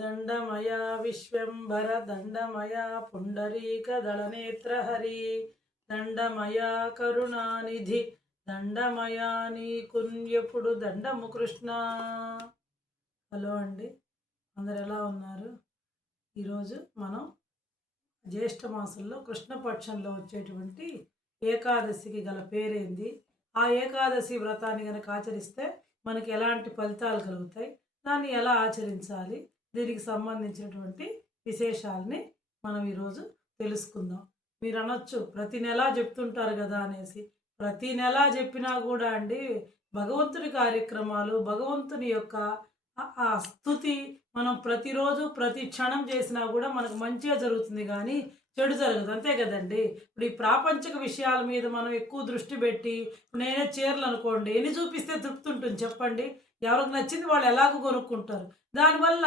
దండమయా విశ్వంభర దండమయా పుండరీకదళనేత్రహరి దండమయా కరుణానిధి దండమయా నీకున్యపుడు దండము కృష్ణ. హలో అండి, అందరు ఎలా ఉన్నారు? ఈరోజు మనం జ్యేష్ఠ మాసంలో కృష్ణపక్షంలో వచ్చేటువంటి ఏకాదశికి గల పేరేంది, ఆ ఏకాదశి వ్రతాన్ని కనుక ఆచరిస్తే మనకి ఎలాంటి ఫలితాలు కలుగుతాయి, దాన్ని ఎలా ఆచరించాలి, దీనికి సంబంధించినటువంటి విశేషాలని మనం ఈరోజు తెలుసుకుందాం. మీరు అనొచ్చు ప్రతి నెలా చెప్తుంటారు కదా అనేసి. ప్రతి నెలా చెప్పినా కూడా అండి, భగవంతుడి కార్యక్రమాలు, భగవంతుని యొక్క ఆ స్తుతి మనం ప్రతిరోజు ప్రతి క్షణం చేసినా కూడా మనకు మంచిగా జరుగుతుంది కానీ చెడు జరగదు, అంతే కదండి. ఇప్పుడు ఈ ప్రాపంచిక విషయాల మీద మనం ఎక్కువ దృష్టి పెట్టి, నేనే చీరలు అనుకోండి, ఎన్ని చూపిస్తే తృప్తి ఉంటుంది చెప్పండి? ఎవరికి నచ్చింది వాళ్ళు ఎలాగో కొనుక్కుంటారు. దానివల్ల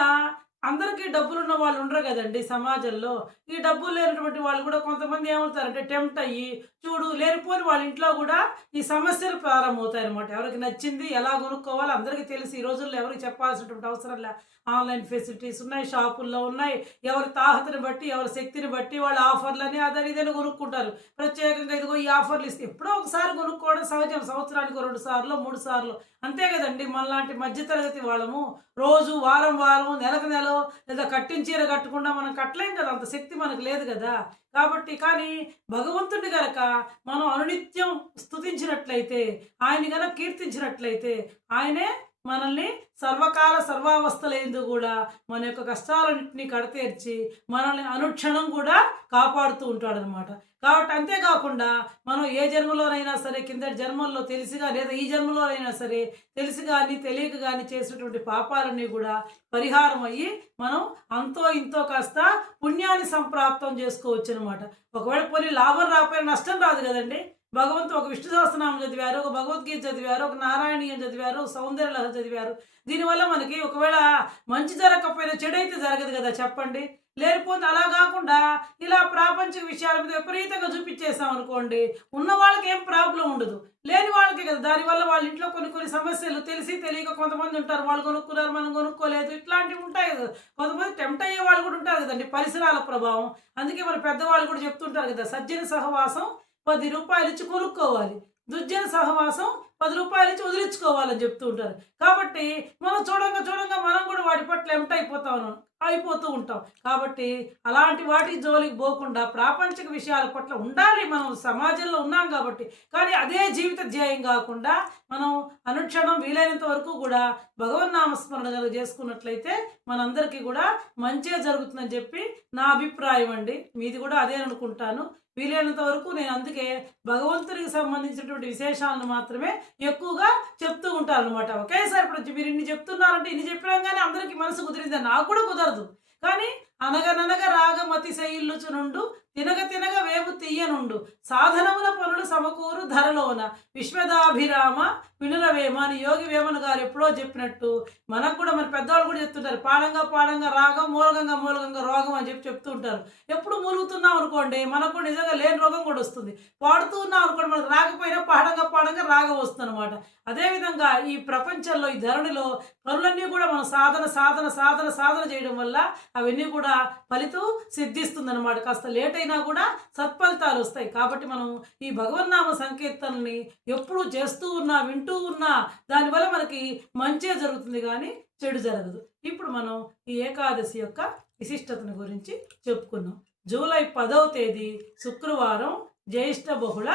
అందరికీ డబ్బులున్న వాళ్ళు ఉండరు కదండి సమాజంలో. ఈ డబ్బులు లేనటువంటి వాళ్ళు కూడా కొంతమంది ఏమవుతారంటే టెంప్ట్ అయ్యి, చూడు లేనిపోని వాళ్ళ ఇంట్లో కూడా ఈ సమస్యలు ప్రారంభమవుతాయి అనమాట. ఎవరికి నచ్చింది ఎలా కొనుక్కోవాలో అందరికీ తెలిసి ఈ రోజుల్లో ఎవరికి చెప్పాల్సినటువంటి అవసరం లే. ఆన్లైన్ ఫెసిలిటీస్ ఉన్నాయి, షాపుల్లో ఉన్నాయి. ఎవరి తాహతని బట్టి, ఎవరి శక్తిని బట్టి వాళ్ళు ఆఫర్లని అదని ఇదని కొనుక్కుంటారు. ప్రత్యేకంగా ఇదిగో ఈ ఆఫర్లు ఇస్తే ఎప్పుడో ఒకసారి కొనుక్కోవడం సహజం, సంవత్సరానికి 2 సార్లు 3 సార్లు అంతే కదండి. మనలాంటి మధ్యతరగతి వాళ్ళము రోజు వారం వారం నెలకు నెల లేదా కట్టిన చీర కట్టకుండా మనం కట్టలేం కదా, అంత శక్తి మనకు లేదు కదా. కాబట్టి కానీ భగవంతుడి గనక మనం అనునిత్యం స్తుతించినట్లయితే, ఆయన్ని గనక కీర్తించినట్లయితే, ఆయనే మనల్ని సర్వకాల సర్వావస్థలందు కూడా మన యొక్క కష్టాలన్నింటినీ కడతీర్చి మనల్ని అనుక్షణం కూడా కాపాడుతూ ఉంటాడనమాట. కాబట్టి అంతేకాకుండా మనం ఏ జన్మలోనైనా సరే, కిందటి జన్మల్లో తెలిసిగా లేదా ఈ జన్మలోనైనా సరే తెలిసి కానీ తెలియక కానీ చేసినటువంటి పాపాలన్నీ కూడా పరిహారం అయ్యి మనం అంతో ఇంతో కాస్త పుణ్యాన్ని సంప్రాప్తం చేసుకోవచ్చు అనమాట. ఒకవేళ పోనీ లాభం రాకపోయినా నష్టం రాదు కదండి. భగవంతుడు ఒక విష్ణు సహస్రనామం చదివారు, ఒక భగవద్గీత చదివారు, ఒక నారాయణీయం చదివారు, సౌందర్యలహరి చదివారు. దీనివల్ల మనకి ఒకవేళ మంచి జరగకపోయినా చెడు అయితే జరగదు కదా చెప్పండి. లేకపోతే అలా కాకుండా ఇలా ప్రాపంచిక విషయాల మీద విపరీతంగా చూపించేసాం అనుకోండి, ఉన్న వాళ్ళకి ఏం ప్రాబ్లం ఉండదు, లేని వాళ్ళకి కదా. దానివల్ల వాళ్ళ ఇంట్లో కొన్ని కొన్ని సమస్యలు తెలిసి తెలియక కొంతమంది ఉంటారు, వాళ్ళు కొనుక్కున్నారు మనం కొనుక్కోలేదు, ఇట్లాంటివి ఉంటాయి కదా. కొంతమంది టెంప్ట్ అయ్యే వాళ్ళు కూడా ఉంటారు కదండి, పరిసరాల ప్రభావం. అందుకే మన పెద్దవాళ్ళు కూడా చెప్తుంటారు కదా, సజ్జన సహవాసం 10 రూపాయలు ఇచ్చి కొనుక్కోవాలి, దుర్జన సహవాసం 10 రూపాయలు ఇచ్చి వదిలించుకోవాలని చెప్తూ ఉంటారు. కాబట్టి మనం చూడంగా చూడంగా మనం కూడా వాటి పట్ల అయిపోతూ ఉంటాం. కాబట్టి అలాంటి వాటి జోలికి పోకుండా ప్రాపంచిక విషయాల పట్ల ఉండాలి. మనం సమాజంలో ఉన్నాం కాబట్టి. కానీ అదే జీవిత ధ్యేయం కాకుండా మనం అనుక్షణం వీలైనంత వరకు కూడా భగవన్నామస్మరణ కనుక చేసుకున్నట్లయితే మనందరికీ కూడా మంచిగా జరుగుతుందని చెప్పి నా అభిప్రాయం అండి. మీది కూడా అదే అనుకుంటాను. వీలైనంత వరకు నేను అందుకే భగవంతునికి సంబంధించినటువంటి విశేషాలను మాత్రమే ఎక్కువగా చెప్తూ ఉంటాను అనమాట. ఒకేసారి ఇప్పుడు మీరు ఇన్ని చెప్తున్నారంటే ఇన్ని చెప్పినా కానీ అందరికీ మనసు కుదిరిందని నాకు కూడా కుదరదు. కానీ అనగననగ రాగమతి శైల్లుచునుండు తినగ తినగ వేపు తీయనుండు సాధనముల పనులు సమకూరు ధరలోన విశ్వదాభిరామ వినురవేమ అని యోగి వేమన గారు ఎప్పుడో చెప్పినట్టు మనకు కూడా మన పెద్దవాళ్ళు కూడా చెప్తుంటారు, పాడంగా పాడంగా రాగం, మూలగంగా మూలగంగా రోగం అని చెప్తూ ఉంటారు. ఎప్పుడు మూలుగుతున్నాం అనుకోండి మనకు కూడా నిజంగా లేని రోగం కూడా వస్తుంది. పాడుతూ ఉన్నాం అనుకోండి మనకు రాకపోయినా పాడంగా పాడంగా రాగం వస్తుంది అనమాట. అదేవిధంగా ఈ ప్రపంచంలో ఈ ధరణిలో పనులన్నీ కూడా మనం సాధన సాధన సాధన సాధన చేయడం వల్ల అవన్నీ కూడా ఫలితం సిద్ధిస్తుంది అనమాట. కాస్త లేట్ అయినా కూడా సత్ఫలితాలు వస్తాయి. కాబట్టి మనం ఈ భగవన్నామ సంకీర్తనని ఎప్పుడూ చేస్తూ ఉన్నా వింటూ ఉన్నా దానివల్ల మనకి మంచిగా జరుగుతుంది కానీ చెడు జరగదు. ఇప్పుడు మనం ఈ ఏకాదశి యొక్క విశిష్టతను గురించి చెప్పుకున్నాం. జూలై 10వ తేదీ శుక్రవారం జ్యేష్ఠ బహుళ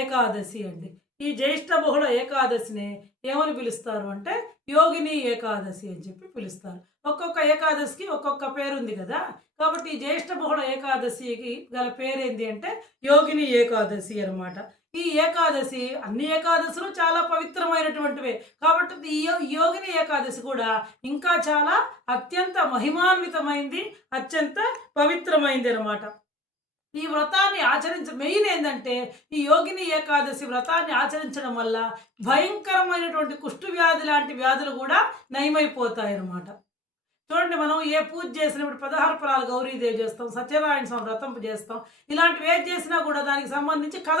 ఏకాదశి అండి. ఈ జ్యేష్ఠ బహుళ ఏకాదశిని ఏమని పిలుస్తారు అంటే యోగిని ఏకాదశి అని చెప్పి పిలుస్తారు. ఒక్కొక్క ఏకాదశికి ఒక్కొక్క పేరు ఉంది కదా. కాబట్టి ఈ జ్యేష్ఠ బహుళ ఏకాదశికి గల పేరేంది అంటే యోగిని ఏకాదశి అనమాట. ఈ ఏకాదశి అన్ని ఏకాదశులు చాలా పవిత్రమైనటువంటివే. కాబట్టి ఈ యోగిని ఏకాదశి కూడా ఇంకా చాలా అత్యంత మహిమాన్వితమైంది, అత్యంత పవిత్రమైంది అనమాట. ఈ వ్రతాన్ని మెయిన్ ఏంటంటే ఈ యోగిని ఏకాదశి వ్రతాన్ని ఆచరించడం వల్ల భయంకరమైనటువంటి కుష్టు వ్యాధి లాంటి వ్యాధులు కూడా నయమైపోతాయి అన్నమాట. చూడండి, మనం ఏ పూజ చేసినప్పుడు 16 ఫలాలు గౌరీదేవి చేస్తాం, సత్యనారాయణ స్వామి వ్రతం చేస్తాం, ఇలాంటివి ఏది చేసినా కూడా దానికి సంబంధించి కథ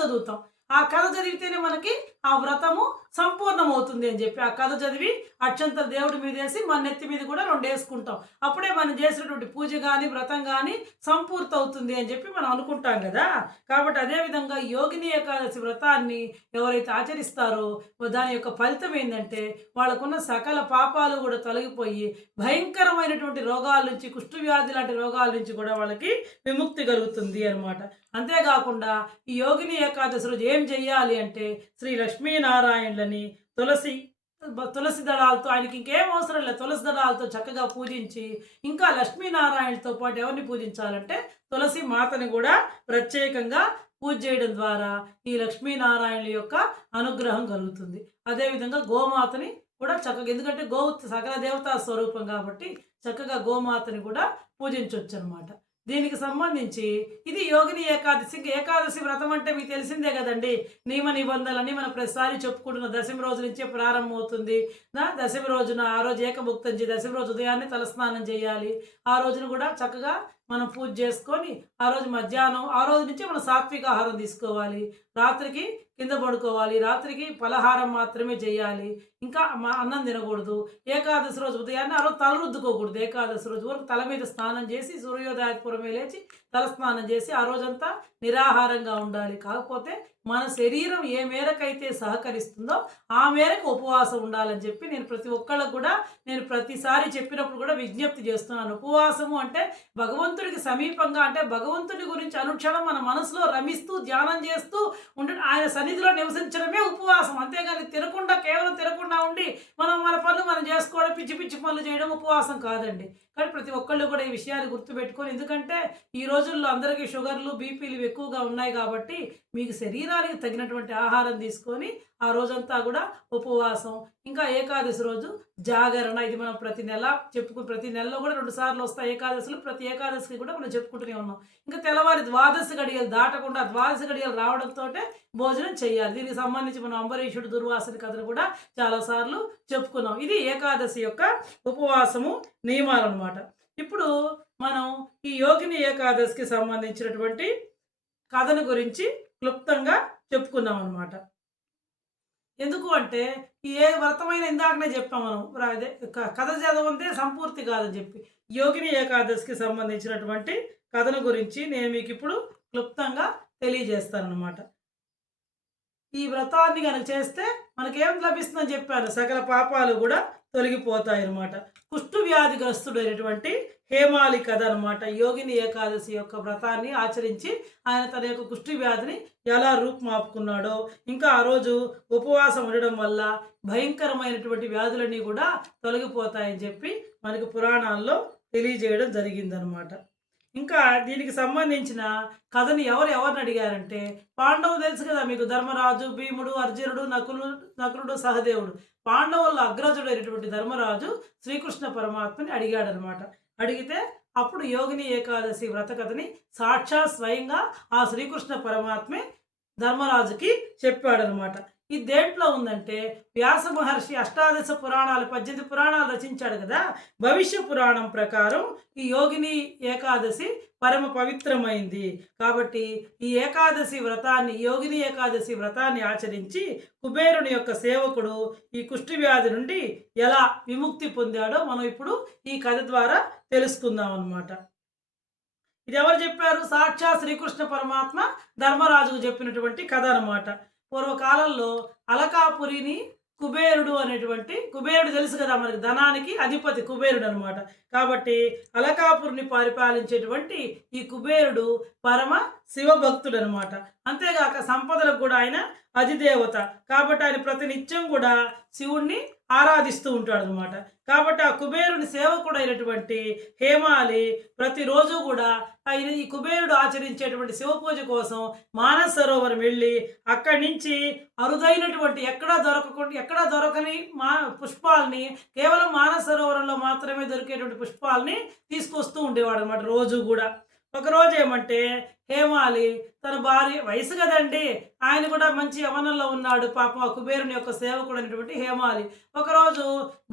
చదువుతాం. ఆ కథ చదివితేనే మనకి ఆ వ్రతము సంపూర్ణమవుతుంది అని చెప్పి ఆ కథ చదివి అక్షంతలు దేవుడి మీద వేసి మన నెత్తి మీద కూడా 2 వేసుకుంటాం. అప్పుడే మనం చేసినటువంటి పూజ కానీ వ్రతం కానీ సంపూర్తి అవుతుంది అని చెప్పి మనం అనుకుంటాం కదా. కాబట్టి అదేవిధంగా యోగిని ఏకాదశి వ్రతాన్ని ఎవరైతే ఆచరిస్తారో దాని యొక్క ఫలితం ఏంటంటే వాళ్ళకున్న సకల పాపాలు కూడా తొలగిపోయి భయంకరమైనటువంటి రోగాల నుంచి, కుష్ఠవ్యాధి లాంటి రోగాల నుంచి కూడా వాళ్ళకి విముక్తి కలుగుతుంది అనమాట. అంతేకాకుండా ఈ యోగిని ఏకాదశి రోజు ఏం చెయ్యాలి అంటే శ్రీ లక్ష్మీనారాయణులని తులసి దళాలతో, ఆయనకి ఇంకేం అవసరం లేదు, తులసి దళాలతో చక్కగా పూజించి, ఇంకా లక్ష్మీనారాయణతో పాటు ఎవరిని పూజించాలంటే తులసి మాతని కూడా ప్రత్యేకంగా పూజ చేయడం ద్వారా ఈ లక్ష్మీనారాయణుల యొక్క అనుగ్రహం కలుగుతుంది. అదేవిధంగా గోమాతని కూడా చక్కగా, ఎందుకంటే గోవు సకల దేవతా స్వరూపం కాబట్టి చక్కగా గోమాతని కూడా పూజించవచ్చు అనమాట. దీనికి సంబంధించి ఇది యోగిని ఏకాదశి. ఏకాదశి వ్రతం అంటే మీకు తెలిసిందే కదండి, నియమ నిబంధనలని మనం ప్రతిసారి చెప్పుకుంటున్న దశమి రోజు నుంచే ప్రారంభమవుతుంది. దశమి రోజున ఆ రోజు ఏకభుక్తం దశమి రోజు ఉదయాన్నే తలస్నానం చేయాలి. ఆ రోజున కూడా చక్కగా మనం పూజ చేసుకొని ఆ రోజు మధ్యాహ్నం ఆ రోజు నుంచి మనం సాత్విక ఆహారం తీసుకోవాలి. రాత్రికి కింద పడుకోవాలి. రాత్రికి పలహారం మాత్రమే చేయాలి. ఇంకా అన్నం తినకూడదు. ఏకాదశి రోజు ఉదయాన్నే ఆ రోజు తల రుద్దుకోకూడదు. ఏకాదశి రోజు వరకు తల మీద స్నానం చేసి సూర్యోదయపూర్వమే లేచి తలస్నానం చేసి ఆ రోజంతా నిరాహారంగా ఉండాలి. కాకపోతే మన శరీరం ఏ మేరకైతే సహకరిస్తుందో ఆ మేరకు ఉపవాసం ఉండాలని చెప్పి నేను ప్రతి ఒక్కళ్ళకు కూడా నేను ప్రతిసారి చెప్పినప్పుడు కూడా విజ్ఞప్తి చేస్తున్నాను. ఉపవాసము అంటే భగవంతుడికి సమీపంగా, అంటే భగవంతుడి గురించి అనుక్షణం మన మనసులో రమిస్తూ ధ్యానం చేస్తూ ఉండడం, ఆయన సన్నిధిలో నివసించడమే ఉపవాసం. అంతేగాని కేవలం తినకుండా ఉండి మన పనులు మనం చేసుకోవడం, పిచ్చి పిచ్చి పనులు చేయడం ఉపవాసం కాదండి. కానీ ప్రతి ఒక్కళ్ళు కూడా ఈ విషయాన్ని గుర్తుపెట్టుకొని, ఎందుకంటే ఈ రోజుల్లో అందరికీ షుగర్లు, బీపీలు ఎక్కువగా ఉన్నాయి కాబట్టి మీకు శరీరానికి తగినటువంటి ఆహారం తీసుకొని ఆ రోజంతా కూడా ఉపవాసం. ఇంకా ఏకాదశి రోజు జాగరణ. ఇది మనం ప్రతి నెలలో కూడా 2 సార్లు వస్తాయి ఏకాదశులు. ప్రతి ఏకాదశికి కూడా మనం చెప్పుకుంటూనే ఉన్నాం. ఇంకా తెల్లవారి ద్వాదశి గడియలు దాటకుండా ద్వాదశి గడియలు రావడంతో భోజనం చేయాలి. దీనికి సంబంధించి మనం అంబరీషుడు దుర్వాసుని కథను కూడా చాలాసార్లు చెప్పుకున్నాం. ఇది ఏకాదశి యొక్క ఉపవాసము నియమాలు అనమాట. ఇప్పుడు మనం ఈ యోగిని ఏకాదశికి సంబంధించినటువంటి కథను గురించి క్లుప్తంగా చెప్పుకున్నాం అనమాట. ఎందుకు అంటే ఏ వ్రతమైన ఇందాకనే చెప్పాం మనం, అదే కథ చదవంతే సంపూర్తి కాదని చెప్పి. యోగిని ఏకాదశికి సంబంధించినటువంటి కథను గురించి నేను మీకు ఇప్పుడు క్లుప్తంగా తెలియజేస్తానన్నమాట. ఈ వ్రతాన్ని కనుక చేస్తే మనకేం లభిస్తుందని చెప్పాను, సకల పాపాలు కూడా తొలగిపోతాయి అన్నమాట. కుష్టు వ్యాధిగ్రస్తుడైనటువంటి హేమాలి కథ అనమాట. యోగిని ఏకాదశి యొక్క వ్రతాన్ని ఆచరించి ఆయన తన యొక్క కుష్టి వ్యాధిని ఎలా రూపుమాపుకున్నాడో, ఇంకా ఆ రోజు ఉపవాసం ఉండడం వల్ల భయంకరమైనటువంటి వ్యాధులన్నీ కూడా తొలగిపోతాయని చెప్పి మనకు పురాణాల్లో తెలియజేయడం జరిగిందనమాట. ఇంకా దీనికి సంబంధించిన కథని ఎవరిని అడిగారంటే, పాండవులు తెలుసు కదా మీకు, ధర్మరాజు, భీముడు, అర్జునుడు, నకులుడు, సహదేవుడు. పాండవుల అగ్రజుడైనటువంటి ధర్మరాజు శ్రీకృష్ణ పరమాత్మని అడిగాడనమాట. అడిగితే అప్పుడు యోగిని ఏకాదశి వ్రత కథని సాక్షాత్ స్వయంగా ఆ శ్రీకృష్ణ పరమాత్మే ధర్మరాజుకి చెప్పాడనమాట. ఇది దేంట్లో ఉందంటే, వ్యాస మహర్షి అష్టాదశ పురాణాలు 18 పురాణాలు రచించాడు కదా. భవిష్య పురాణం ప్రకారం ఈ యోగిని ఏకాదశి పరమ పవిత్రమైంది కాబట్టి ఈ యోగిని ఏకాదశి వ్రతాన్ని ఆచరించి కుబేరుని యొక్క సేవకుడు ఈ కుష్టి వ్యాధి నుండి ఎలా విముక్తి పొందాడో మనం ఇప్పుడు ఈ కథ ద్వారా తెలుసుకుందాం అన్నమాట. ఇది ఎవరు చెప్పారు? సాక్షాత్ శ్రీకృష్ణ పరమాత్మ ధర్మరాజుకు చెప్పినటువంటి కథ అన్నమాట. పూర్వకాలంలో అలకాపురిని కుబేరుడు తెలుసు కదా మనకి, ధనానికి అధిపతి కుబేరుడు అనమాట. కాబట్టి అలకాపురిని పరిపాలించేటువంటి ఈ కుబేరుడు పరమ శివభక్తుడు అనమాట. అంతేగాక సంపదలకు కూడా ఆయన అధిదేవత కాబట్టి ఆయన ప్రతినిత్యం కూడా శివుణ్ణి ఆరాధిస్తూ ఉంటాడు అనమాట. కాబట్టి ఆ కుబేరుని సేవకుడు అయినటువంటి హేమాలి ప్రతిరోజు కూడా ఈ కుబేరుడు ఆచరించేటువంటి శివ పూజ కోసం మానస సరోవరం వెళ్ళి అక్కడి నుంచి అరుదైనటువంటి ఎక్కడా దొరకని పుష్పాలని, కేవలం మానస సరోవరంలో మాత్రమే దొరికేటువంటి పుష్పాలని తీసుకొస్తూ ఉండేవాడు అనమాట రోజు కూడా. ఒకరోజు ఏమంటే హేమాలి తన భార్య, వయసు కదండి, ఆయన కూడా మంచి యవనంలో ఉన్నాడు పాపం, ఆ కుబేరుని యొక్క సేవకుడు అనేటువంటి హేమాలి ఒకరోజు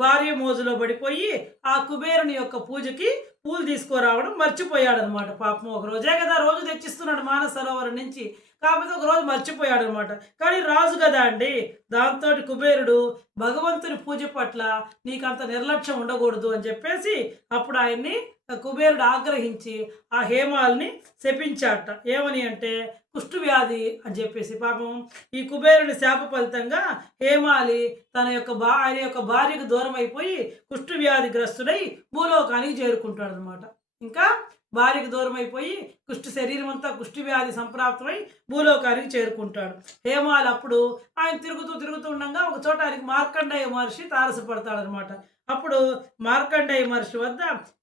భార్య మోజులో పడిపోయి ఆ కుబేరుని యొక్క పూజకి పూలు తీసుకురావడం మర్చిపోయాడు అనమాట. పాపం ఒక రోజే కదా రోజు తెచ్చిస్తున్నాడు మానస సరోవరం నుంచి. కాకపోతే ఒకరోజు మర్చిపోయాడనమాట. కానీ రాజు కదా అండి. దాంతోటి కుబేరుడు భగవంతుని పూజ పట్ల నీకంత నిర్లక్ష్యం ఉండకూడదు అని చెప్పేసి అప్పుడు ఆయన్ని కుబేరుడు ఆగ్రహించి ఆ హేమాల్ని శపించాట. ఏమని అంటే కుష్టు వ్యాధి అని చెప్పేసి. పాపం ఈ కుబేరుని శాప ఫలితంగా హేమాలి ఆయన యొక్క భార్యకు దూరం అయిపోయి కుష్టు వ్యాధిగ్రస్తుడై భూలోకానికి చేరుకుంటాడు అనమాట. ఇంకా భార్యకు దూరం అయిపోయి శరీరం అంతా కుష్టి వ్యాధి సంప్రాప్తమై భూలోకానికి చేరుకుంటాడు. హేమాలి అప్పుడు ఆయన తిరుగుతూ ఉండగా ఒక చోట ఆయనకి మార్కండేయ మహర్షి తారసపడతాడనమాట. అప్పుడు మార్కండేయ మహర్షి వద్ద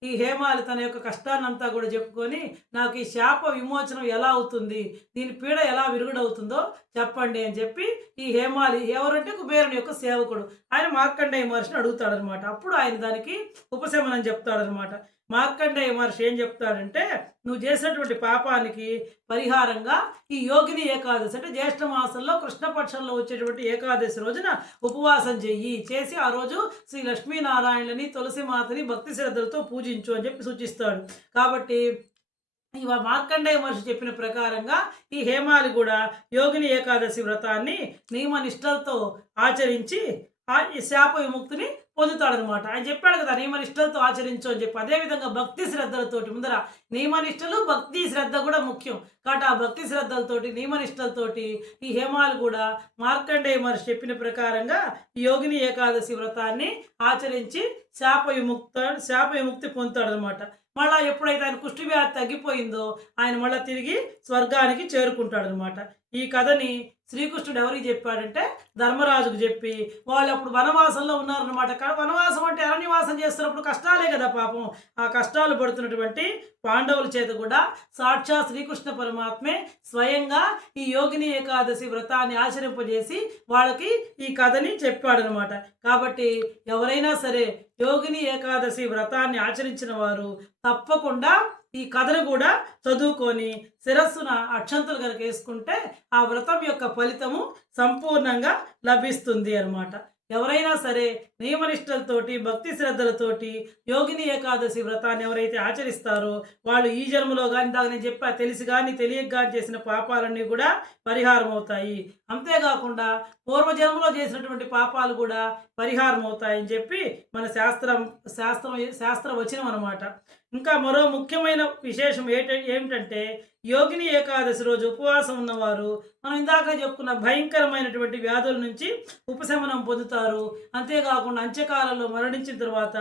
ఈ హేమాలి తన యొక్క కష్టాన్నంతా కూడా చెప్పుకొని నాకు ఈ శాప విమోచనం ఎలా అవుతుంది, దీని పీడ ఎలా విరుగుడవుతుందో చెప్పండి అని చెప్పి ఈ హేమాలి ఎవరంటే కుబేరుని యొక్క సేవకుడు ఆయన మార్కండేయ మహర్షిని అడుగుతాడనమాట. అప్పుడు ఆయన దానికి ఉపశమనం చెప్తాడనమాట. మార్కండేయ మహర్షి ఏం చెప్తాడంటే నువ్వు చేసినటువంటి పాపానికి పరిహారంగా ఈ యోగిని ఏకాదశి అంటే జ్యేష్ఠ మాసంలో కృష్ణపక్షంలో వచ్చేటువంటి ఏకాదశి రోజున ఉపవాసం చేసి ఆ రోజు శ్రీ లక్ష్మీనారాయణని తులసి మాతని భక్తి శ్రద్ధలతో పూజించు అని చెప్పి సూచిస్తాడు. కాబట్టి మార్కండేయ మహర్షి చెప్పిన ప్రకారంగా ఈ హేమాలి కూడా యోగిని ఏకాదశి వ్రతాన్ని నియమ నిష్టలతో ఆచరించి ఈ శాప విముక్తిని పొందుతాడనమాట. ఆయన చెప్పాడు కదా నియమనిష్టలతో ఆచరించు అని చెప్పి. అదేవిధంగా భక్తి శ్రద్ధలతోటి ముందర నియమనిష్టలు భక్తి శ్రద్ధ కూడా ముఖ్యం కాబట్టి ఆ భక్తి శ్రద్ధలతోటి నియమనిష్టలతోటి ఈ హేమాలు కూడా మార్కండేయ మహర్షి చెప్పిన ప్రకారంగా యోగిని ఏకాదశి వ్రతాన్ని ఆచరించి శాప విముక్తి పొందుతాడనమాట. మళ్ళీ ఎప్పుడైతే ఆయన కుష్టి వ్యాధి తగ్గిపోయిందో ఆయన మళ్ళీ తిరిగి స్వర్గానికి చేరుకుంటాడనమాట. ఈ కథని శ్రీకృష్ణుడు ఎవరికి చెప్పాడంటే ధర్మరాజుకు చెప్పి వాళ్ళు అప్పుడు వనవాసంలో ఉన్నారనమాట. వనవాసం అంటే అరణ్యవాసం చేస్తున్నప్పుడు కష్టాలే కదా పాపం. ఆ కష్టాలు పడుతున్నటువంటి పాండవుల చేత కూడా సాక్షాత్ శ్రీకృష్ణ పరమాత్మే స్వయంగా ఈ యోగిని ఏకాదశి వ్రతాన్ని ఆచరింపజేసి వాళ్ళకి ఈ కథని చెప్పాడనమాట. కాబట్టి ఎవరైనా సరే యోగిని ఏకాదశి వ్రతాన్ని ఆచరించిన వారు తప్పకుండా ఈ కథను కూడా చదువుకొని శిరస్సున అక్షంతలు కనుక వేసుకుంటే ఆ వ్రతం యొక్క ఫలితము సంపూర్ణంగా లభిస్తుంది అన్నమాట. ఎవరైనా సరే నియమనిష్టలతోటి భక్తి శ్రద్ధలతోటి యోగిని ఏకాదశి వ్రతాన్ని ఎవరైతే ఆచరిస్తారో వాళ్ళు ఈ జన్మలో కానీ దాకా నేను చెప్పా తెలిసి కానీ తెలియక కానీ చేసిన పాపాలన్నీ కూడా పరిహారం అవుతాయి. అంతేకాకుండా పూర్వజన్మలో చేసినటువంటి పాపాలు కూడా పరిహారం అవుతాయని చెప్పి మన శాస్త్రవచనం అన్నమాట. ఇంకా మరో ముఖ్యమైన విశేషం ఏమిటంటే యోగిని ఏకాదశి రోజు ఉపవాసం ఉన్నవారు మనం ఇందాక చెప్పుకున్న భయంకరమైనటువంటి వ్యాధుల నుంచి ఉపశమనం పొందుతారు. అంతేకాకుండా అంత్యకాలంలో మరణించిన తర్వాత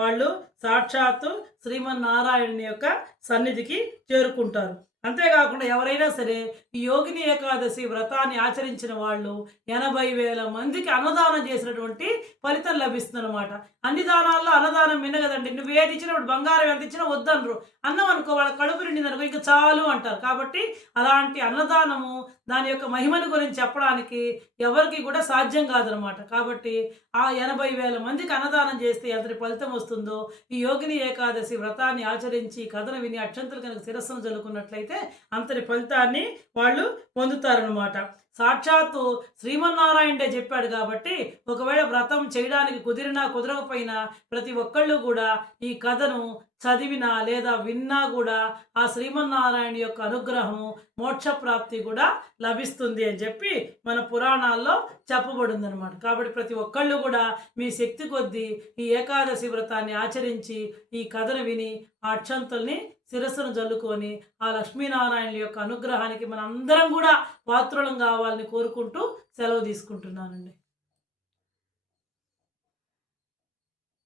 వాళ్ళు సాక్షాత్తు శ్రీమన్నారాయణుని యొక్క సన్నిధికి చేరుకుంటారు. అంతేకాకుండా ఎవరైనా సరే ఈ యోగిని ఏకాదశి వ్రతాన్ని ఆచరించిన వాళ్ళు 80,000 మందికి అన్నదానం చేసినటువంటి ఫలితం లభిస్తుంది అనమాట. అన్ని దానాల్లో అన్నదానం విన్న కదండి. నువ్వు ఏది ఇచ్చినప్పుడు బంగారం ఎంత ఇచ్చినా వద్దనరు. అన్నం అనుకో వాళ్ళ కడుపు నిండింది అనుకో ఇంకా చాలు అంటారు. కాబట్టి అలాంటి అన్నదానము దాని యొక్క మహిమను గురించి చెప్పడానికి ఎవరికి కూడా సాధ్యం కాదనమాట. కాబట్టి ఆ 80,000 మందికి అన్నదానం చేస్తే ఎంతటి ఫలితం వస్తుందో ఈ యోగిని ఏకాదశి వ్రతాన్ని ఆచరించి కథను విని అక్షంతలు కనుక శిరస్సును చల్లుకున్నట్లయితే అంతటి ఫలితాన్ని వాళ్ళు పొందుతారనమాట. సాక్షాత్తు శ్రీమన్నారాయణుడే చెప్పాడు కాబట్టి ఒకవేళ వ్రతం చేయడానికి కుదరకపోయినా ప్రతి ఒక్కళ్ళు కూడా ఈ కథను చదివినా లేదా విన్నా కూడా ఆ శ్రీమన్నారాయణ యొక్క అనుగ్రహము మోక్షప్రాప్తి కూడా లభిస్తుంది అని చెప్పి మన పురాణాల్లో చెప్పబడింది అనమాట. కాబట్టి ప్రతి ఒక్కళ్ళు కూడా మీ శక్తి కొద్దీ ఈ ఏకాదశి వ్రతాన్ని ఆచరించి ఈ కథను విని ఆ అక్షంతుల్ని శిరస్సును జల్లుకొని ఆ లక్ష్మీనారాయణ యొక్క అనుగ్రహానికి మనందరం కూడా పాత్రులం కావాలని కోరుకుంటూ సెలవు తీసుకుంటున్నానండి.